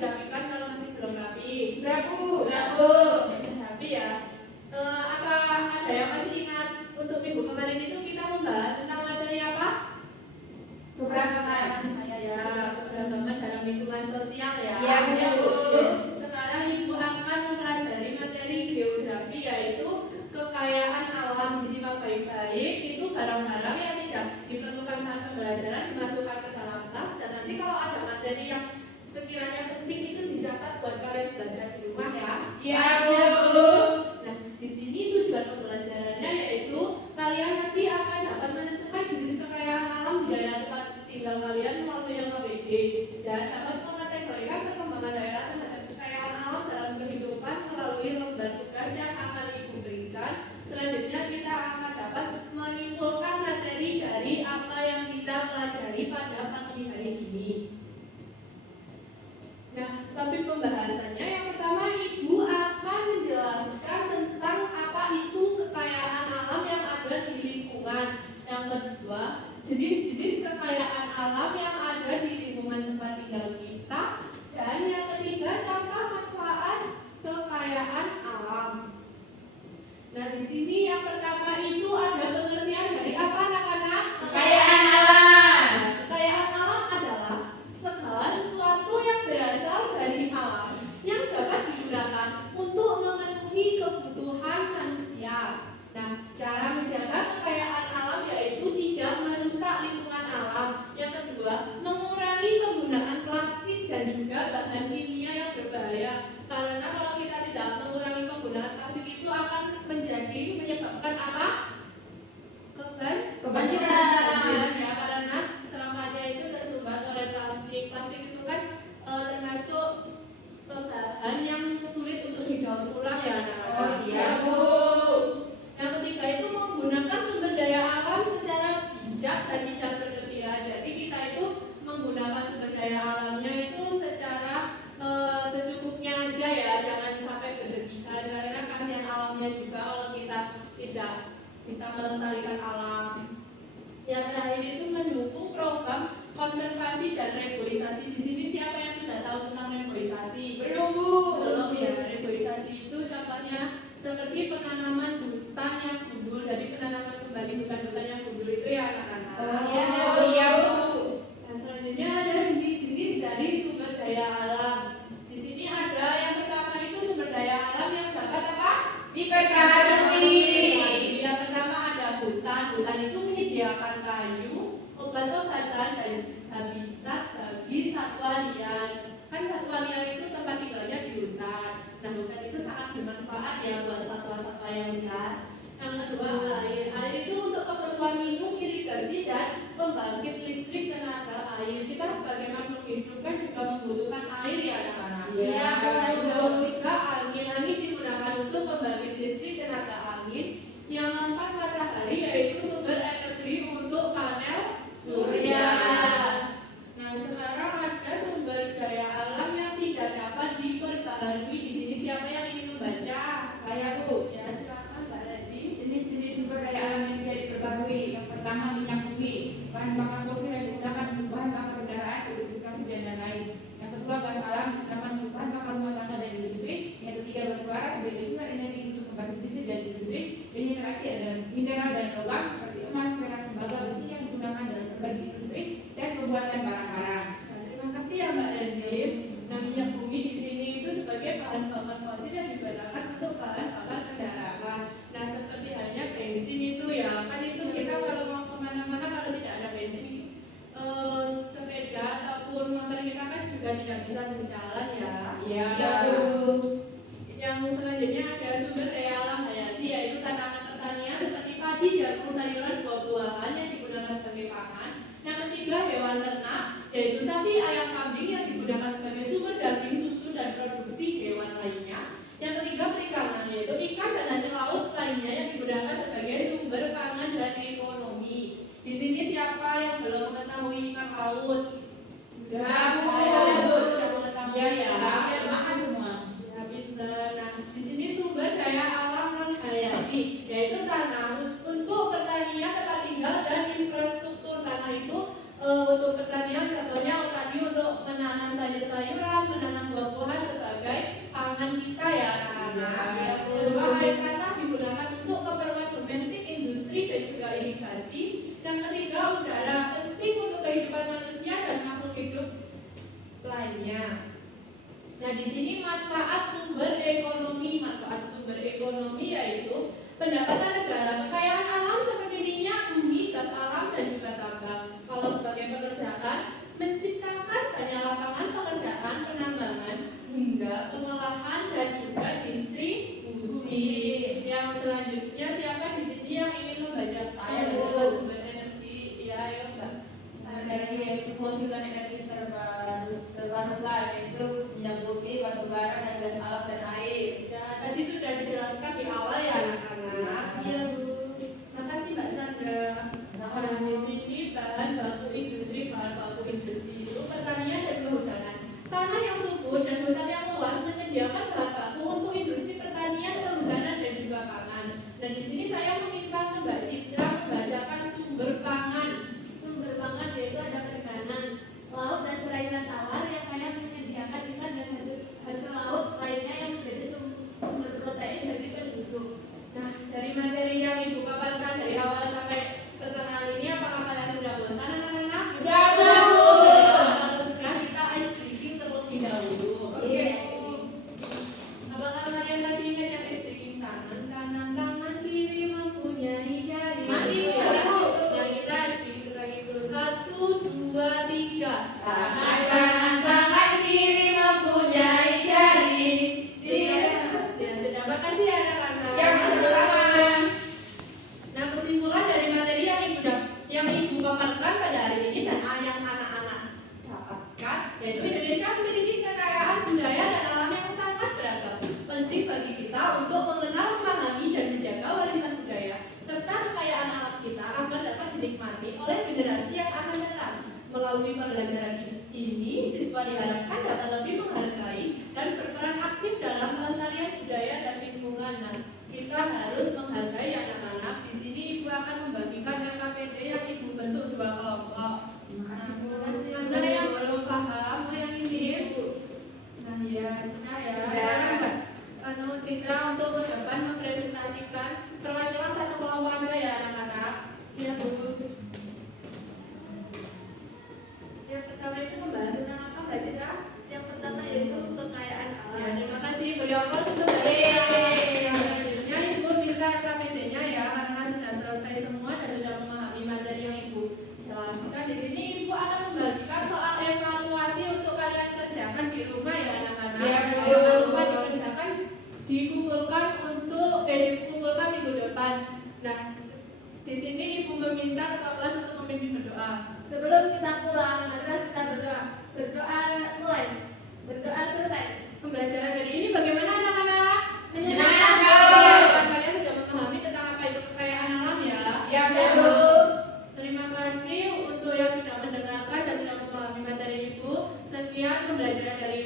dirapikan kalau masih belum rapi? Sudah Bu. Sudah Bu. Sudah rapi ya. Apa ada yang masih ingat untuk minggu kemarin itu kita membahas tentang materi apa? Keberagaman. Saya ya, keberagaman dalam lingkungan sosial ya. Iya Bu. Sekarang Ibu akan mempelajari materi geografi, yaitu kekayaan alam. Disimak baik-baik, itu barang-barang yang tidak diperlukan saat pembelajaran dimasukkan ke dalam tas, dan nanti kalau ada materi yang sekiranya penting itu dicatat buat kalian belajar di rumah ya. Iya Bu. Nah, di sini tujuan pembelajarannya yaitu kalian nanti akan dapat menentukan jenis kekayaan alam di daerah tempat tinggal kalian melalui LKPD, dan dapat mengategorikan perkembangan daerah terhadap kekayaan alam dalam kehidupan melalui lembar tugas yang akan Ibu berikan. Selanjutnya kita akan dapat menyimpulkan materi dari apa yang kita pelajari pada pagi hari ini. Nah, topik pembahasannya yang pertama, Ibu akan menjelaskan tentang apa itu kekayaan alam yang ada di lingkungan. Yang kedua, jenis-jenis kekayaan alam yang ada di lingkungan tempat tinggal kita. Dan yang ketiga, contoh manfaat kekayaan alam. Nah, di sini yang pertama itu ada pengertian dari apa anak-anak? Kekayaan alam. Nah, kekayaan alam adalah segala sesuatu yang berasal dari alam yang dapat digunakan untuk memenuhi kebutuhan manusia. Nah, cara menjaga kekayaan alam yaitu tidak merusak lingkungan alam. Yang kedua, mengurangi penggunaan plastik dan juga bahan kimia yang berbahaya. Karena kalau kita tidak mengurangi penggunaan plastik itu akan menyebabkan apa? Kebanjiran ya, karena selamanya itu tersumbat oleh plastik. Plastik itu kan termasuk bahan yang sulit untuk didaur ulang ya anak-anak. Oh iya Bu. Yang ketiga itu menggunakan sumber daya alam secara bijak dan tidak berlebihan. Jadi kita itu menggunakan sumber daya alamnya itu secara secukupnya aja ya, jangan sampai berlebihan, karena kasihan alamnya juga kalau kita tidak bisa melestarikan alam. Yang terakhir itu mendukung program konservasi dan reboisasi. Di sini siapa yang sudah tahu tentang reboisasi? Belum Bu. Belum ya. Reboisasi itu contohnya seperti penanaman hutan yang gundul, dari penanaman kembali hutan-hutan yang gundul itu ya anak-anak. Oh iya Bu. Nah, selanjutnya ada jenis-jenis dari sumber daya alam. Di sini ada yang pertama itu sumber daya alam yang dapat apa? Diperbaharui. Yang pertama ada hutan. Hutan itu menyediakan kayu, obat-obatan, dan habitat bagi satwa liar. Kan satwa liar itu tempat tinggalnya di hutan. Nah, hutan itu sangat bermanfaat ya buat satwa-satwa yang liar. Yang kedua, air. Air itu untuk keperluan minum, irigasi, dan pembangkit listrik tenaga air. Kita sebagai makhluk hidup kan juga membutuhkan air ya anak-anak. Iya Bu. Yang ketiga, angin. Angin digunakan untuk pembangkit listrik tenaga angin. Yang keempat, matahari, yaitu sumber energi untuk panel surya. Nah, sekarang ada sumber daya alam yang tidak dapat diperbaharui. Di sini siapa yang ingin membaca? Saya Bu. Ya, silakan Mbak Redi. Jenis-jenis sumber daya alam yang tidak diperbarui. Yang pertama minyak bumi, bahan bakar fosil yang Pendapatan negara, kekayaan alam seperti minyak, bumi, gas alam, dan juga tambang. Kalau sebagai pekerjaan, menciptakan banyak lapangan pekerjaan, penambangan, hingga pengolahan dan juga distribusi. Yang selanjutnya, siapa di sini yang ingin membaca? Saya baca sumber energi, ya ayo Mbak. Energi fosil dan energi terbarukan yaitu minyak bumi, batu bara, dan gas alam dan air. Ya, tadi sudah dijelaskan di awal ya anak-anak. Iya, Bu. Makasih Mbak Sandra. Nah, di sini bahan baku industri, bahan baku industri itu pertanian dan kehutanan. Tanah yang subur dan hutan yang luas menyediakan bahan baku untuk industri pertanian, kehutanan dan juga pangan. Dan di sini saya meminta Mbak Citra membacakan sumber pangan. Sumber pangan yaitu ada perikanan, laut dan perairan tawar yang kaya menyediakan ikan dan hasil laut lainnya yang menjadi sumber protein bagi penduduk. Nah, dari materi yang Ibu paparkan dari awal sampai pertengahan ini, apakah kalian sudah bosan anak-anak? Sudah, Bu. Kalau sudah, kita ice breaking terlebih dahulu. Iya. Apakah kalian masih ingat yang ice breaking tangan kiri mempunyai jari? Masih, Bu. Yang kita ice breaking lagi itu 1, 2, 3. Tangan kiri mempunyai jari. Ya sudah, makasih ya anak-anak. Yang pertama. Nah, kesimpulan dari materi yang ibu paparkan pada hari ini dan yang anak-anak dapatkan, yaitu Indonesia memiliki kekayaan budaya dan alam yang sangat beragam. Penting bagi kita untuk mengenal, memahami, dan menjaga warisan budaya serta kekayaan alam kita agar dapat dinikmati oleh generasi yang akan datang. Melalui pembelajaran ini, siswa diharapkan dapat lebih menghargai dan berperan aktif dalam pelestarian budaya dan lingkungan. Nah, kita harus menghargai anak-anak. Di sini Ibu akan membagikan LKPD yang Ibu bentuk 2 kelompok. Mana yang belum paham? Oh, yang ini, Bu. Nah, ya, sudah ya. Ya. Mbak Citra untuk ke depan mempresentasikan perwakilan satu kelompok aja ya anak-anak. Ya, Bu. Yang pertama itu membahas tentang apa, Mbak Citra? Yang pertama yaitu kekayaan Ya, alam. terima kasih. Beri aplaus untuk Mbak Citra. Yang selanjutnya Ibu minta LKPD-nya ya, karena sudah selesai semua dan sudah memahami materi yang Ibu jelaskan. Di sini Ibu akan membagikan soal evaluasi untuk kalian kerjakan di rumah ya anak-anak. Iya, Bu. Jangan lupa dikerjakan, dikumpulkan dikumpulkan minggu depan. Nah, di sini Ibu meminta ketua kelas untuk memimpin berdoa. Sebelum kita pulang, marilah kita berdoa. Berdoa mulai. Berdoa selesai. Pembelajaran hari ini bagaimana anak-anak? Menyenangkan, Bu. Kan kalian sudah memahami tentang apa itu kekayaan alam ya? Ya, Bu. Terima kasih untuk yang sudah mendengarkan dan sudah memahami materi Ibu. Sekian pembelajaran dari